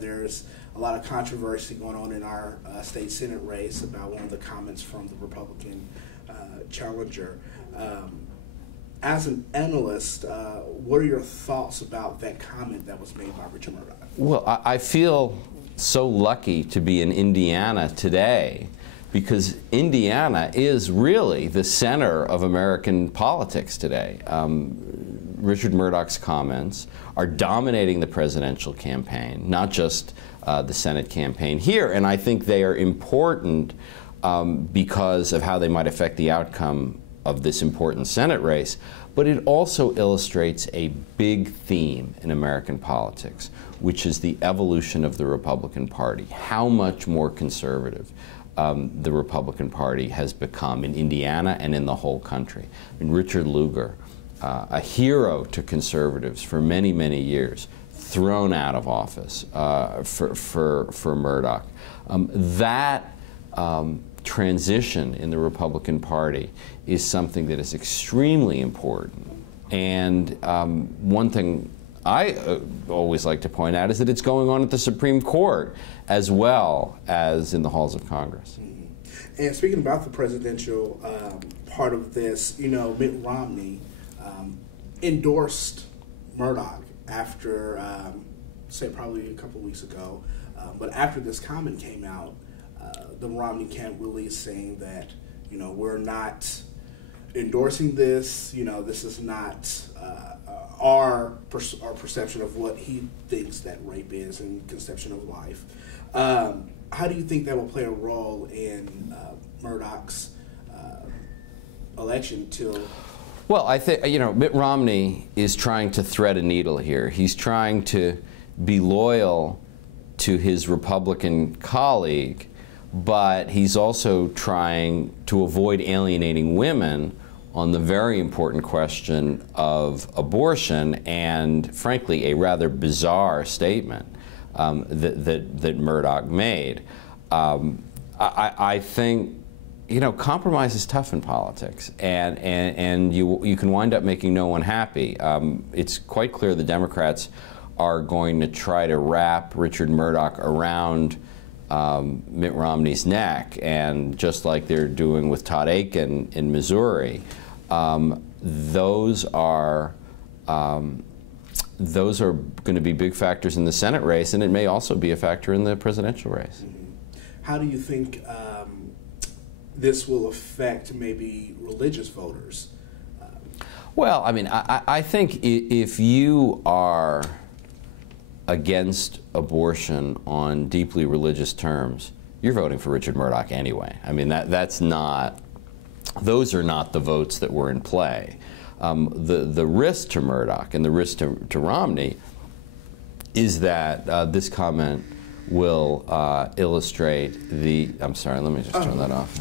There's a lot of controversy going on in our state Senate race about one of the comments from the Republican challenger. As an analyst, what are your thoughts about that comment that was made by Richard Mourdock? Well, I feel so lucky to be in Indiana today, because Indiana is really the center of American politics today. Richard Mourdock's comments are dominating the presidential campaign, not just the Senate campaign here, and I think they are important because of how they might affect the outcome of this important Senate race, but it also illustrates a big theme in American politics, which is the evolution of the Republican Party, how much more conservative the Republican Party has become in Indiana and in the whole country. I mean, Richard Lugar, a hero to conservatives for many, many years, thrown out of office for Mourdock. That transition in the Republican Party is something that is extremely important. And one thing I always like to point out is that it's going on at the Supreme Court as well as in the halls of Congress. Mm-hmm. And speaking about the presidential part of this, you know, Mitt Romney endorsed Mourdock after, say probably a couple weeks ago, but after this comment came out, the Romney camp released saying that, you know, we're not endorsing this, you know, this is not our perception of what he thinks that rape is and conception of life. How do you think that will play a role in Mourdock's election till? Well, I think, you know, Mitt Romney is trying to thread a needle here. He's trying to be loyal to his Republican colleague, but he's also trying to avoid alienating women on the very important question of abortion, and frankly a rather bizarre statement that Mourdock made. I think, you know, compromise is tough in politics, and you can wind up making no one happy. It's quite clear the Democrats are going to try to wrap Richard Mourdock around Mitt Romney's neck, and just like they're doing with Todd Akin in Missouri, those are going to be big factors in the Senate race, and it may also be a factor in the presidential race. Mm-hmm. How do you think this will affect maybe religious voters? Well, I mean, I think if you are against abortion on deeply religious terms, you're voting for Richard Mourdock anyway. I mean, those are not the votes that were in play. The risk to Mourdock and the risk to Romney is that this comment will illustrate the, I'm sorry, let me just turn that off.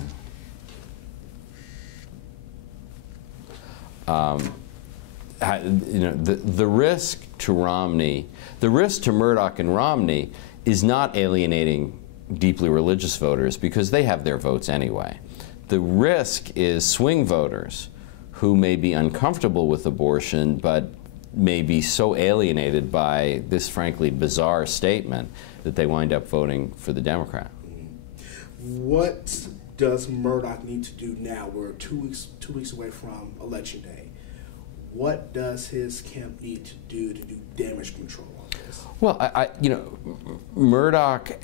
You know, the risk to Romney, the risk to Mourdock and Romney is not alienating deeply religious voters, because they have their votes anyway. The risk is swing voters who may be uncomfortable with abortion but may be so alienated by this frankly bizarre statement that they wind up voting for the Democrat. What does Mourdock need to do now? We're two weeks away from Election Day. What does his camp need to do damage control on this? Well, you know, Mourdock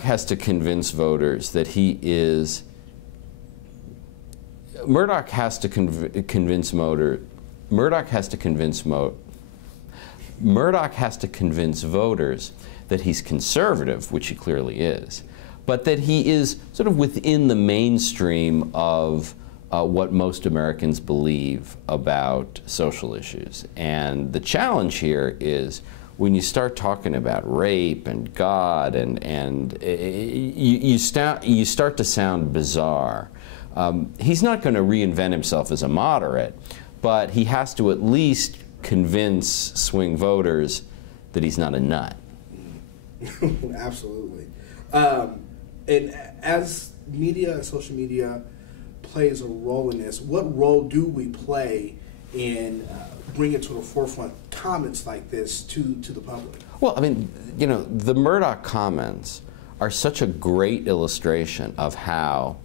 has to convince voters that he is. Mourdock has to convince voters that he's conservative, which he clearly is, but that he is sort of within the mainstream of what most Americans believe about social issues. And the challenge here is when you start talking about rape and God, and you start to sound bizarre. He's not going to reinvent himself as a moderate, but he has to at least convince swing voters that he's not a nut. Absolutely. And as media, social media, plays a role in this, what role do we play in bringing to the forefront comments like this to the public? Well, I mean, you know, the Mourdock comments are such a great illustration of how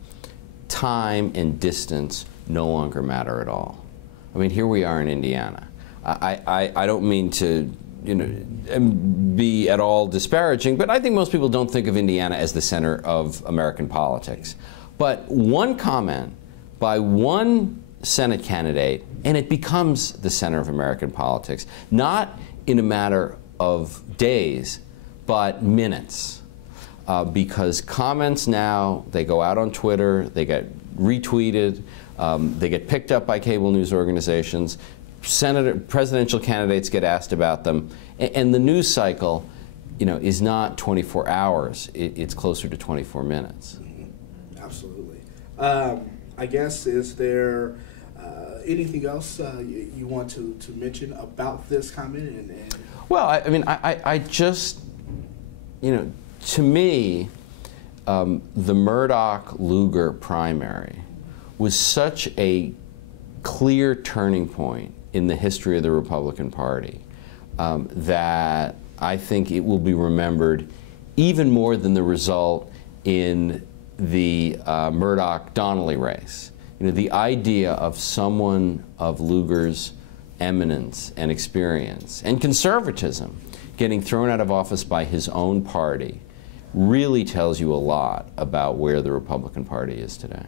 time and distance no longer matter at all. I mean, here we are in Indiana. I don't mean to, you know, be at all disparaging, but I think most people don't think of Indiana as the center of American politics. But one comment by one Senate candidate, and it becomes the center of American politics, not in a matter of days, but minutes. Because comments now, they go out on Twitter, they get retweeted, they get picked up by cable news organizations, presidential candidates get asked about them, and the news cycle, you know, is not 24 hours, it's closer to 24 minutes. Mm-hmm. Absolutely. I guess, is there anything else you want to mention about this comment? And well, I mean, I just, you know, to me, the Mourdock-Lugar primary was such a clear turning point in the history of the Republican Party that I think it will be remembered even more than the result in the Mourdock-Donnelly race. You know, the idea of someone of Lugar's eminence and experience and conservatism getting thrown out of office by his own party really tells you a lot about where the Republican Party is today.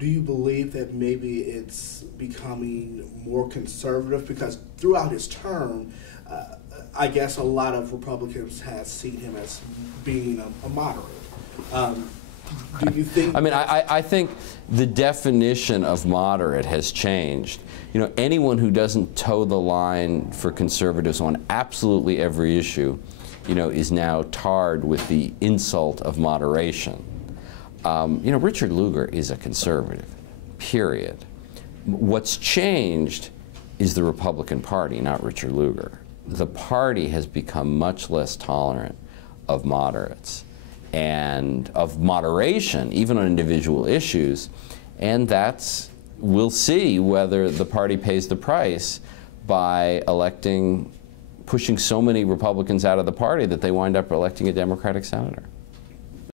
Do you believe that maybe it's becoming more conservative? Because throughout his term, I guess a lot of Republicans have seen him as being a moderate. Do you think? I mean, I think the definition of moderate has changed. You know, anyone who doesn't toe the line for conservatives on absolutely every issue, you know, is now tarred with the insult of moderation. You know, Richard Lugar is a conservative, period. What's changed is the Republican Party, not Richard Lugar. The party has become much less tolerant of moderates and of moderation, even on individual issues, and we'll see whether the party pays the price by pushing so many Republicans out of the party that they wind up electing a Democratic senator.